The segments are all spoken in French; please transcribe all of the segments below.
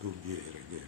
Togliere che...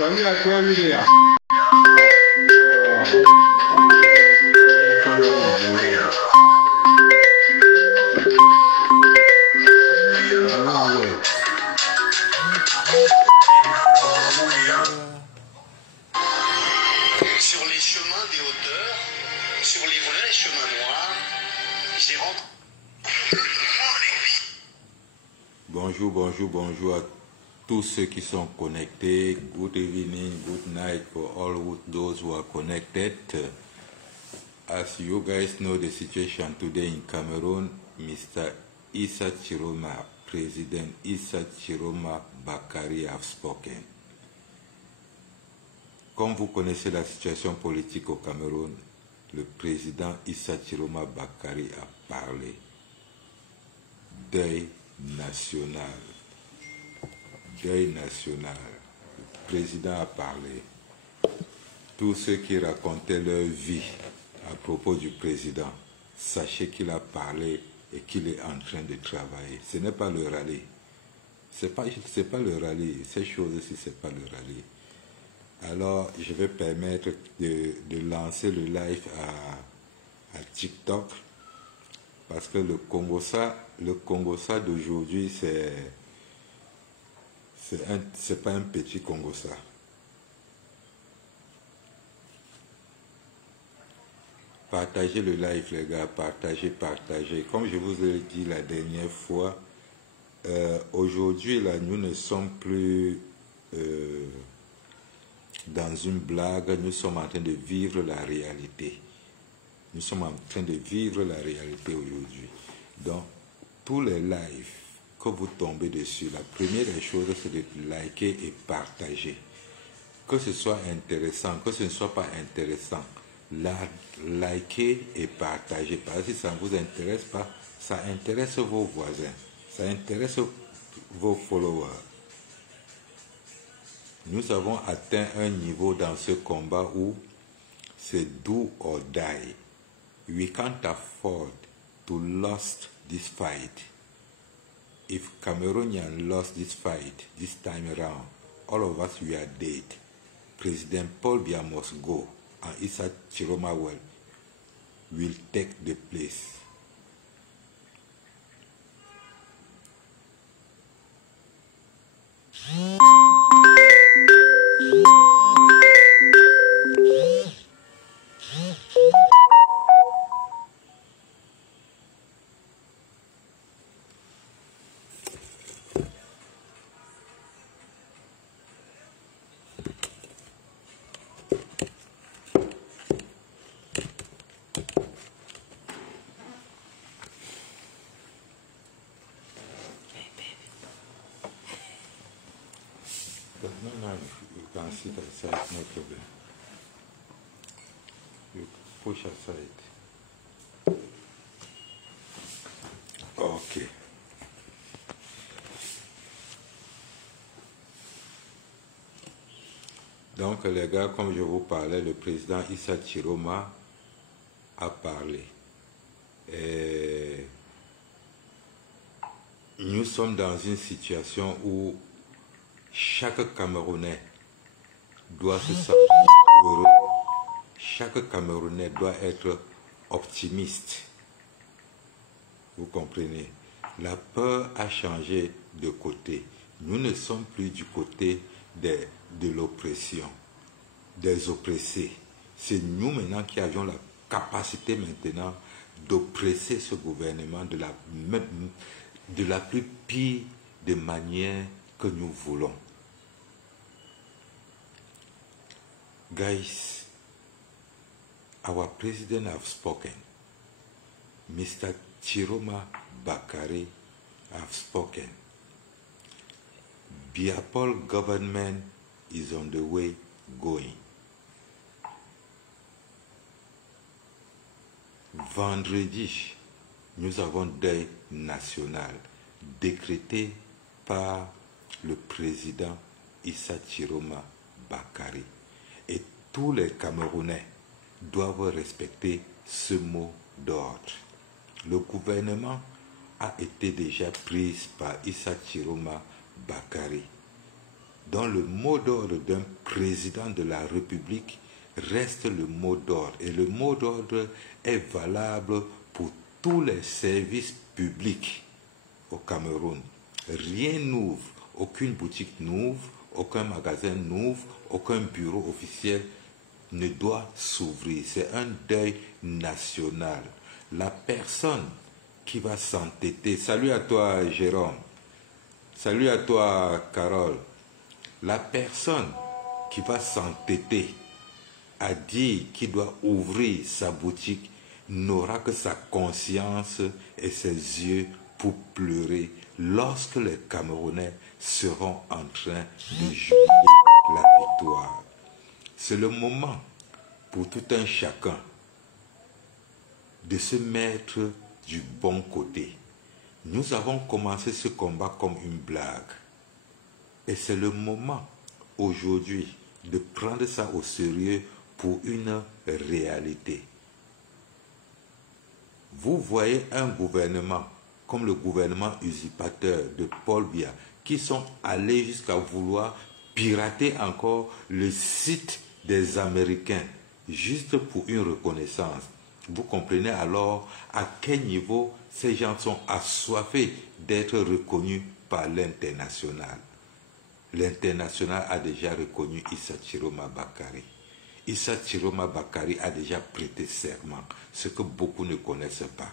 Cambia la tua idea. Sur les chemins des hauteurs, sur les chemins noirs, j'ai rentré. Bonjour, bonjour, bonjour à tous ceux qui sont connectés. Good evening, good night for all those who are connected. As you guys know the situation today in Cameroon, Mr. Issa Chiroma, President Issa Chiroma Bakari have spoken. Comme vous connaissez la situation politique au Cameroun, le président Issa Chiroma Bakari a parlé. Deuil national. Deuil national. Le président a parlé. Tous ceux qui racontaient leur vie à propos du président, sachez qu'il a parlé et qu'il est en train de travailler. Ce n'est pas le rallye. C'est pas le rallye. Ces choses-ci, c'est pas le rallye. Alors, je vais permettre de lancer le live à TikTok parce que le Congossa d'aujourd'hui, c'est pas un petit Congossa. Partagez le live, les gars, partagez. Comme je vous ai dit la dernière fois, aujourd'hui, là, nous ne sommes plus dans une blague, nous sommes en train de vivre la réalité. Nous sommes en train de vivre la réalité aujourd'hui. Donc, tous les lives que vous tombez dessus, la première des choses, c'est de liker et partager. Que ce soit intéressant, que ce ne soit pas intéressant, likez et partagez. Parce que si ça ne vous intéresse pas, ça intéresse vos voisins, ça intéresse vos followers. Nous avons atteint un niveau dans ce combat où c'est do or die. We can't afford to lose this fight. If Cameroonians lost this fight this time around, all of us we are dead. President Paul Biya must go and Issa Chiroma will take the place. No, you can sit aside, no problem. You push aside. Ok. Donc les gars, comme je vous parlais, le président Issa Chiroma a parlé. Et nous sommes dans une situation où chaque Camerounais doit se sentir heureux, chaque Camerounais doit être optimiste. Vous comprenez? La peur a changé de côté. Nous ne sommes plus du côté de l'oppression, des oppressés. C'est nous maintenant qui avions la capacité maintenant d'oppresser ce gouvernement de la plus pire des manières que nous voulons. Guys, our president have spoken. Mr. Chiroma Bakari have spoken. Biya Paul government is on the way going. Vendredi, nous avons deuil national décrété par le président Issa Chiroma Bakari. Et tous les Camerounais doivent respecter ce mot d'ordre. Le gouvernement a été déjà pris par Issa Chiroma Bakari. Dans le mot d'ordre d'un président de la République reste le mot d'ordre. Et le mot d'ordre est valable pour tous les services publics au Cameroun. Rien n'ouvre. Aucune boutique n'ouvre, aucun magasin n'ouvre, aucun bureau officiel ne doit s'ouvrir. C'est un deuil national. La personne qui va s'entêter, salut à toi Jérôme, salut à toi Carole, la personne qui va s'entêter à dire qu'il doit ouvrir sa boutique n'aura que sa conscience et ses yeux pour pleurer lorsque les Camerounais seront en train de jubiler la victoire. C'est le moment pour tout un chacun de se mettre du bon côté. Nous avons commencé ce combat comme une blague. Et c'est le moment aujourd'hui de prendre ça au sérieux pour une réalité. Vous voyez un gouvernement comme le gouvernement usurpateur de Paul Biya qui sont allés jusqu'à vouloir pirater encore le site des Américains juste pour une reconnaissance. Vous comprenez alors à quel niveau ces gens sont assoiffés d'être reconnus par l'international. L'international a déjà reconnu Issa Chiroma Bakary. Issa Chiroma Bakary a déjà prêté serment, ce que beaucoup ne connaissent pas.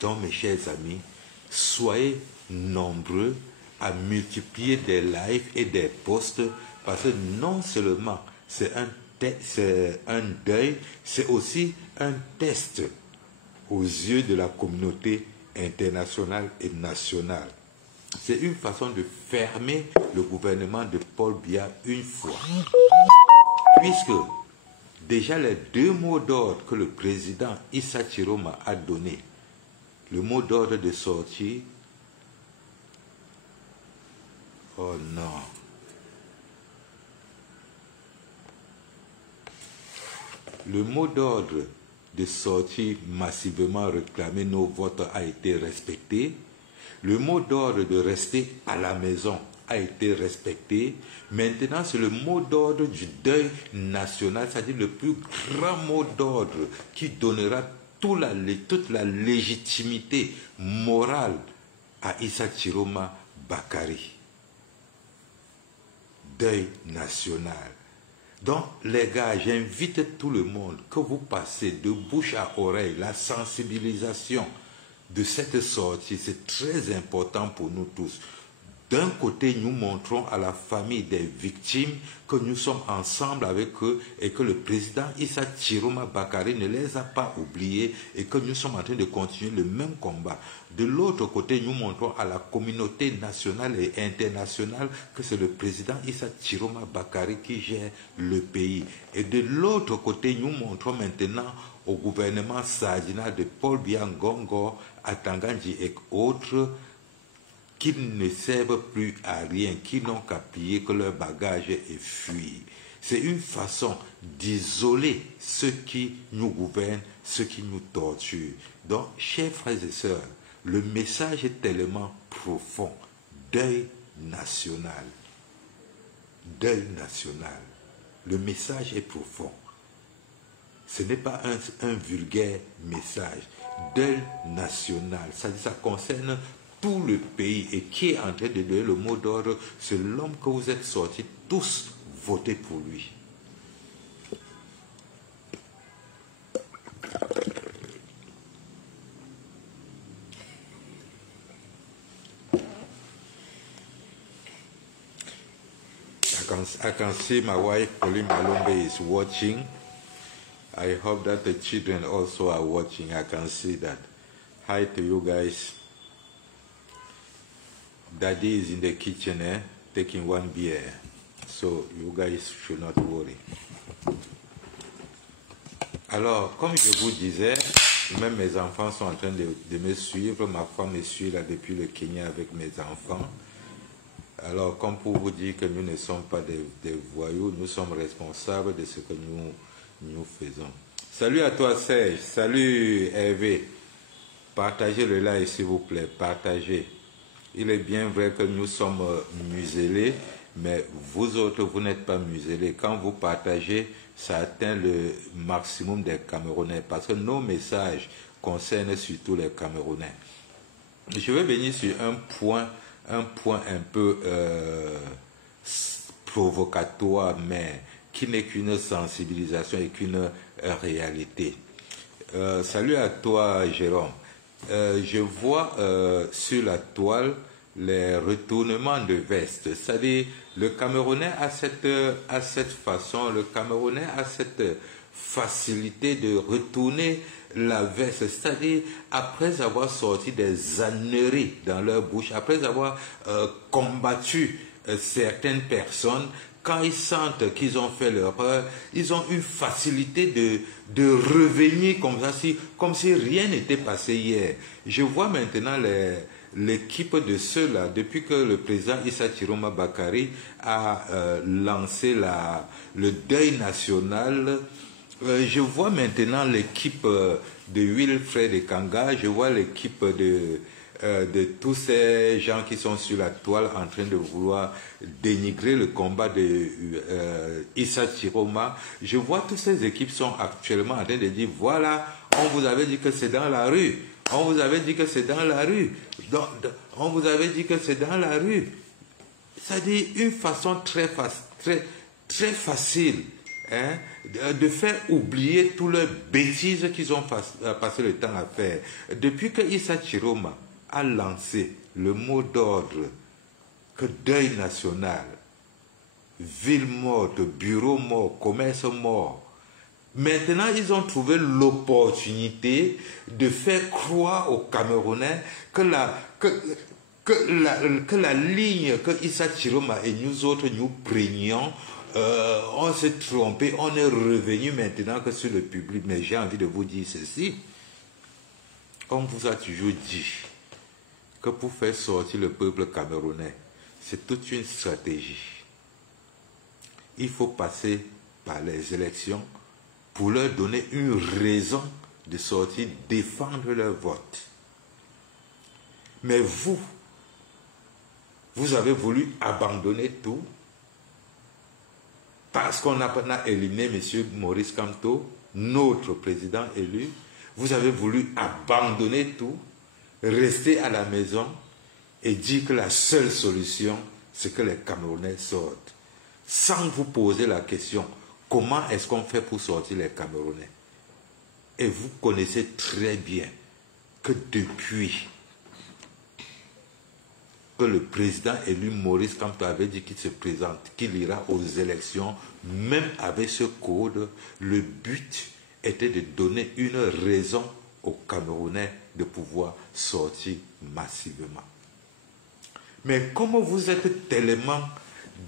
Donc mes chers amis, soyez nombreux à multiplier des lives et des posts parce que non seulement c'est un deuil, c'est aussi un test aux yeux de la communauté internationale et nationale. C'est une façon de fermer le gouvernement de Paul Biya une fois. Puisque déjà les deux mots d'ordre que le président Issa Chiroma a donné, le mot d'ordre de sortie, oh non, le mot d'ordre de sortie massivement réclamé, nos votes a été respecté. Le mot d'ordre de rester à la maison a été respecté. Maintenant, c'est le mot d'ordre du deuil national, c'est-à-dire le plus grand mot d'ordre qui donnera toute la légitimité morale à Issa Chiroma Bakary. Deuil national. Donc, les gars, j'invite tout le monde que vous passez de bouche à oreille la sensibilisation de cette sortie. C'est très important pour nous tous. D'un côté, nous montrons à la famille des victimes que nous sommes ensemble avec eux et que le président Issa Chiroma Bakary ne les a pas oubliés et que nous sommes en train de continuer le même combat. De l'autre côté, nous montrons à la communauté nationale et internationale que c'est le président Issa Chiroma Bakary qui gère le pays. Et de l'autre côté, nous montrons maintenant au gouvernement Sadina de Paul Biya Ngongo, Atangandji et autres qu'ils ne servent plus à rien, qu'ils n'ont qu'à plier que leur bagage et fuir. C'est une façon d'isoler ceux qui nous gouvernent, ceux qui nous torturent. Donc, chers frères et sœurs, le message est tellement profond. Deuil national. Deuil national. Le message est profond. Ce n'est pas un vulgaire message. Deuil national. Ça concerne tout le pays. Et qui est en train de donner le mot d'ordre? C'est l'homme que vous êtes sortis tous voter pour lui. I can see my wife Pauline Malombe is watching. I hope that the children also are watching. I can see that. Hi to you guys. Daddy is in the kitchen, taking one beer. So you guys should not worry. Alors, comme je vous disais, même mes enfants sont en train de me suivre. Ma femme me suit là depuis le Kenya avec mes enfants. Alors, comme pour vous dire que nous ne sommes pas des voyous, nous sommes responsables de ce que nous faisons. Salut à toi Serge, salut Hervé. Partagez le live s'il vous plaît, partagez. Il est bien vrai que nous sommes muselés, mais vous autres, vous n'êtes pas muselés. Quand vous partagez, ça atteint le maximum des Camerounais, parce que nos messages concernent surtout les Camerounais. Je vais venir sur un point un peu provocatoire, mais qui n'est qu'une sensibilisation et qu'une réalité. Salut à toi, Jérôme. Je vois sur la toile les retournements de veste. C'est-à-dire, le Camerounais a cette façon, le Camerounais a cette facilité de retourner la veste. C'est-à-dire, après avoir sorti des âneries dans leur bouche, après avoir combattu certaines personnes, quand ils sentent qu'ils ont fait l'erreur, ils ont une facilité de revenir comme si rien n'était passé hier. Je vois maintenant l'équipe de ceux-là, depuis que le président Issa Chiroma Bakari a lancé le deuil national. Je vois maintenant l'équipe de Wilfred Ekanga, je vois l'équipe de tous ces gens qui sont sur la toile en train de vouloir dénigrer le combat de Issa Chiroma. Je vois toutes ces équipes sont actuellement en train de dire, voilà, on vous avait dit que c'est dans la rue. On vous avait dit que c'est dans la rue. On vous avait dit que c'est dans la rue. C'est-à-dire une façon très facile, hein, de faire oublier toutes leurs bêtises qu'ils ont passé le temps à faire. Depuis que Issa Chiroma a lancé le mot d'ordre que deuil national, ville morte, bureau mort, commerce mort, maintenant ils ont trouvé l'opportunité de faire croire aux Camerounais que la ligne que Issa Chiroma et nous autres nous prenions, on s'est trompé, on est revenu maintenant que sur le public. Mais j'ai envie de vous dire ceci. On vous a toujours dit que pour faire sortir le peuple camerounais, c'est toute une stratégie. Il faut passer par les élections pour leur donner une raison de sortir défendre leur vote. Mais vous avez voulu abandonner tout parce qu'on a éliminé M. Maurice Kamto, notre président élu. Vous avez voulu abandonner tout, rester à la maison et dire que la seule solution, c'est que les Camerounais sortent. Sans vous poser la question, comment est-ce qu'on fait pour sortir les Camerounais? Et vous connaissez très bien que depuis que le président élu Maurice Kamto avait dit qu'il se présente, qu'il ira aux élections, même avec ce code, le but était de donner une raison aux Camerounais de pouvoir sortir massivement. Mais comme vous êtes tellement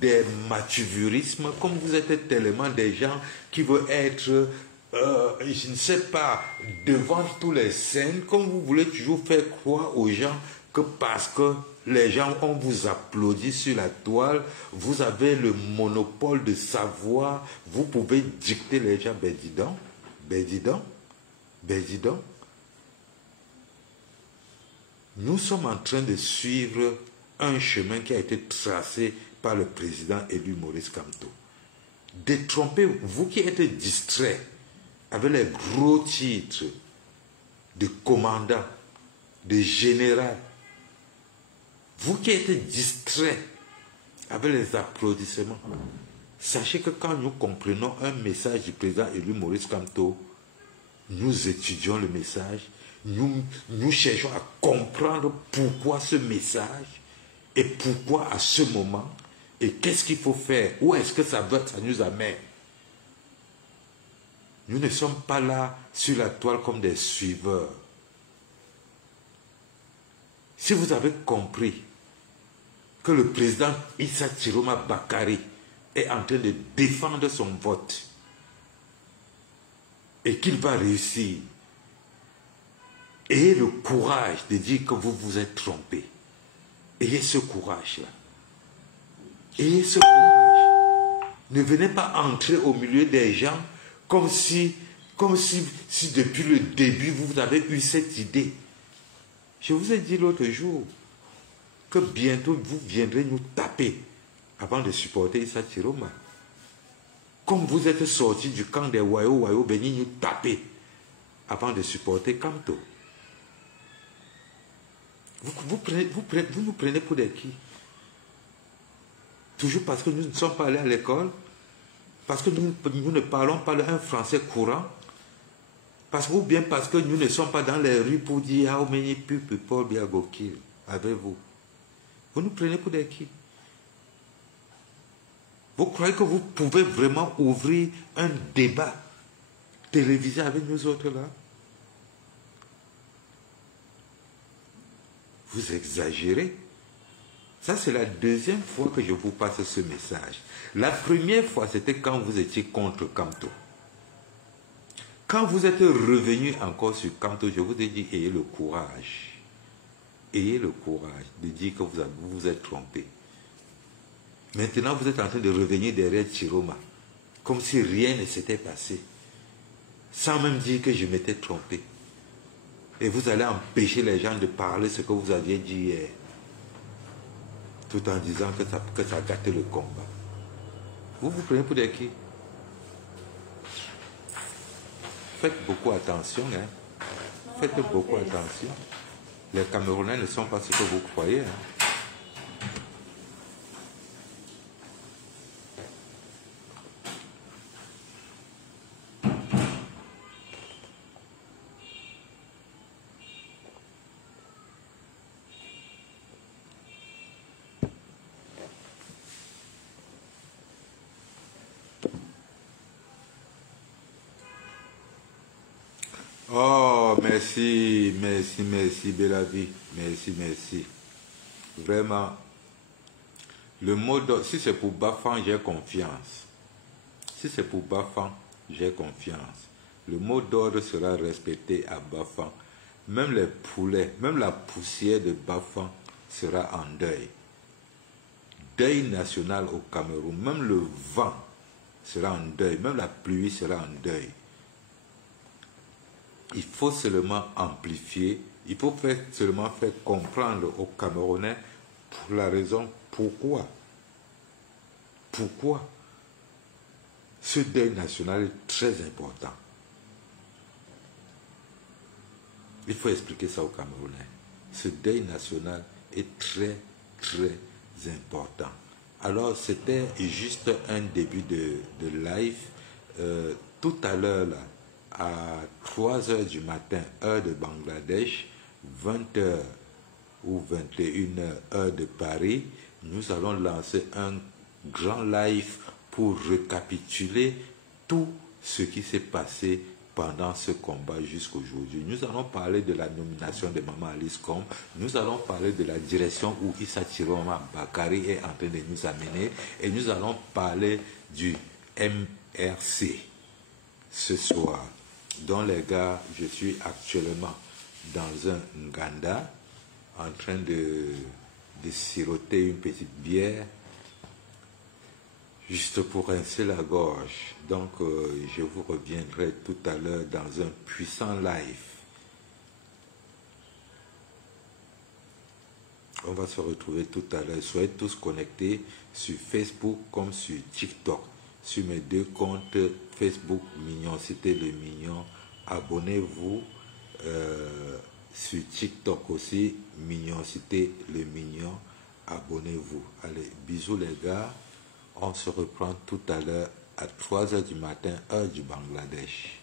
des matuvurismes, comme vous êtes tellement des gens qui veulent être, je ne sais pas, devant tous les scènes, comme vous voulez toujours faire croire aux gens que parce que les gens, on vous applaudit sur la toile, vous avez le monopole de savoir, vous pouvez dicter les gens, ben dis donc, ben dis donc, ben dis donc. Nous sommes en train de suivre un chemin qui a été tracé par le président élu Maurice Kamto. Détrompez, vous qui êtes distrait avec les gros titres de commandant, de général, vous qui êtes distrait avec les applaudissements, sachez que quand nous comprenons un message du président élu Maurice Kamto, nous étudions le message, nous cherchons à comprendre pourquoi ce message et pourquoi à ce moment et qu'est-ce qu'il faut faire, où est-ce que ça nous amène. Nous ne sommes pas là sur la toile comme des suiveurs. Si vous avez compris que le président Issa Chiroma Bakari est en train de défendre son vote et qu'il va réussir, ayez le courage de dire que vous vous êtes trompé. Ayez ce courage-là. Ayez ce courage. Ne venez pas entrer au milieu des gens comme si depuis le début vous avez eu cette idée. Je vous ai dit l'autre jour que bientôt vous viendrez nous taper avant de supporter Issa Chiroma. Comme vous êtes sortis du camp des Wayo, venez nous taper avant de supporter Kamto. Vous nous prenez pour des qui? Toujours parce que nous ne sommes pas allés à l'école? Parce que nous ne parlons pas un français courant. Ou bien parce que nous ne sommes pas dans les rues pour dire how many people be go kill avec vous. Vous nous prenez pour des qui? Vous croyez que vous pouvez vraiment ouvrir un débat télévisé avec nous autres là? Vous exagérez. Ça, c'est la deuxième fois que je vous passe ce message. La première fois, c'était quand vous étiez contre Camto. Quand vous êtes revenu encore sur Camto, je vous ai dit, ayez le courage. Ayez le courage de dire que vous vous êtes trompé. Maintenant, vous êtes en train de revenir derrière Chiroma, comme si rien ne s'était passé, sans même dire que je m'étais trompé. Et vous allez empêcher les gens de parler ce que vous aviez dit hier, tout en disant que ça gâte le combat. Vous vous prenez pour des qui? Faites beaucoup attention, hein. Faites beaucoup attention. Les Camerounais ne sont pas ce que vous croyez, hein. Oh, merci, merci, merci, Bellavi. Merci, merci. Vraiment, le mot d'ordre, si c'est pour Bafang, j'ai confiance. Si c'est pour Bafang, j'ai confiance. Le mot d'ordre sera respecté à Bafang. Même les poulets, même la poussière de Bafang sera en deuil. Deuil national au Cameroun. Même le vent sera en deuil. Même la pluie sera en deuil. Il faut seulement amplifier, il faut seulement faire comprendre aux Camerounais pour la raison pourquoi. Pourquoi ce deuil national est très important. Il faut expliquer ça aux Camerounais. Ce deuil national est très, très important. Alors, c'était juste un début de live. Tout à l'heure, là, à 3 heures du matin, heure de Bangladesh, 20 heures ou 21 heures, heure de Paris, nous allons lancer un grand live pour récapituler tout ce qui s'est passé pendant ce combat jusqu'aujourd'hui. Nous allons parler de la nomination de Maman Alice Combes, nous allons parler de la direction où Issa Chiroma Bakari est en train de nous amener, et nous allons parler du MRC ce soir. Donc les gars, je suis actuellement dans un Nganda en train de siroter une petite bière juste pour rincer la gorge. Donc je vous reviendrai tout à l'heure dans un puissant live. On va se retrouver tout à l'heure. Soyez tous connectés sur Facebook comme sur TikTok. Sur mes deux comptes Facebook, Mignoncité le Mignon. Abonnez-vous. Sur TikTok aussi, Mignoncité le Mignon. Abonnez-vous. Allez, bisous les gars. On se reprend tout à l'heure à 3 heures du matin, heure du Bangladesh.